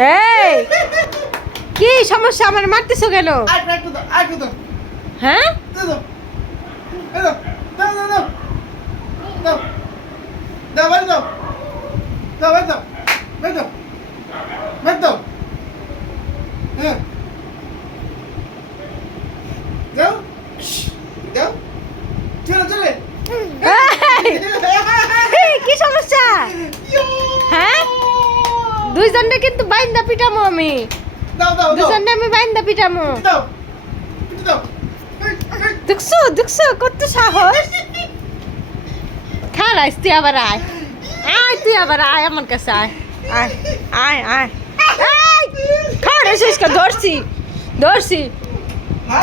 এই কি সমস্যা, আমার মারতেছো কেন? হ্যাঁ এই, কি সমস্যা? হ্যাঁ দুইজনটা কিন্তু বাইন্দা পিটামো আমি, দুজনটা আমি বাইন্দা পিটামো। দেখছো দেখছো কত সাহস। খারাইস তুই আবার আয়, আয় তুই আবার আয় আমার কাছে আয়, আয় আয় আয় খারাইছিস কা? ধরছি ধরছি,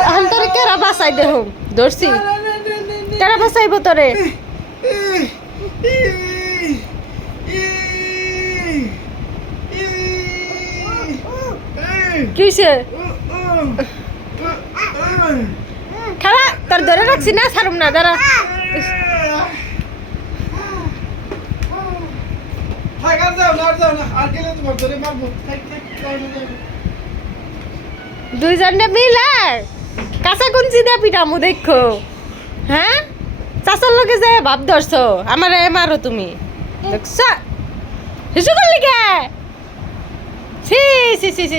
এখন তোরে কেরা বাসাই দেহ, ধরছি কেরা বাসাইব তোরে? কিসে খালা তোর ধরে রাখছি না, ছাড়ুম না, দাঁড়া। দুইজনে মিলে কাঁচা কুঞ্চি দিয়ে পিটামু দেখো। হ্যাঁ চাচার লোকে যে ভাব ধরছো আমার মারো তুমি, দেখছ শিশু করলি কে? ছি ছি ছি ছি।